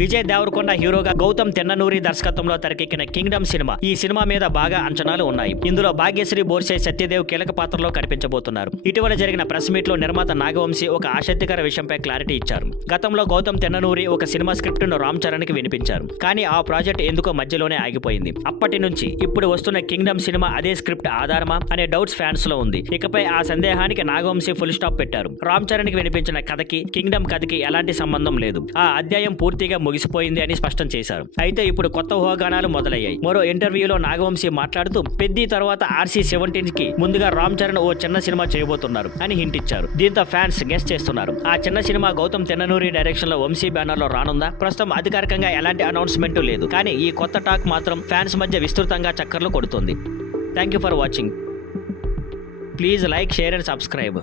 విజయ్ దేవరకొండ హీరోగా గౌతమ్ తెన్ననూరి దర్శకత్వంలో తెరకెక్కిన కింగ్డమ్ సినిమా. ఈ సినిమా మీద బాగా అంచనాలు ఉన్నాయి. ఇందులో భాగ్యశ్రీ బోర్సే సత్యదేవ్ కీలక పాత్రలో కనిపించబోతున్నారు. ఇటీవల జరిగిన ప్రెస్ మీట్ లో నిర్మాత నాగవంశీ ఒక ఆసక్తికర విషయంపై క్లారిటీ ఇచ్చారు. గతంలో గౌతమ్ తెన్ననూరి ఒక సినిమా స్క్రిప్ట్ ను రామ్ చరణ్ కి వినిపించారు. కానీ ఆ ప్రాజెక్ట్ ఎందుకో మధ్యలోనే ఆగిపోయింది. అప్పటి నుంచి ఇప్పుడు వస్తున్న కింగ్డమ్ సినిమా అదే స్క్రిప్ట్ ఆధారమా అనే డౌట్స్ ఫ్యాన్స్ లో ఉంది. ఇకపై ఆ సందేహానికి నాగవంశీ ఫుల్ స్టాప్ పెట్టారు. రామ్ చరణ్ కి వినిపించిన కథకి కింగ్డమ్ కథకి ఎలాంటి సంబంధం లేదు. ఆ అధ్యాయం పూర్తిగా ముగిసిపోయింది అని స్పష్టం చేశారు. అయితే ఇప్పుడు కొత్త ఊహాగానాలు మొదలయ్యాయి. మరో ఇంటర్వ్యూలో నాగవంశీ మాట్లాడుతూ పెద్ది తర్వాత RC-17 కి ముందుగా రామ్ చరణ్ ఓ చిన్న సినిమా చేయబోతున్నారు అని హింట్ ఇచ్చారు. దీంతో ఫ్యాన్స్ గెస్ చేస్తున్నారు. ఆ చిన్న సినిమా గౌతమ్ తెన్ననూరి డైరెక్షన్ లో వంశీ బ్యానర్ లో రానుందా? ప్రస్తుతం అధికారికంగా ఎలాంటి అనౌన్స్మెంట్ లేదు. కానీ ఈ కొత్త టాక్ మాత్రం ఫ్యాన్స్ మధ్య విస్తృతంగా చక్కర్లు కొడుతుంది. Thank you for watching. Please like, share and subscribe.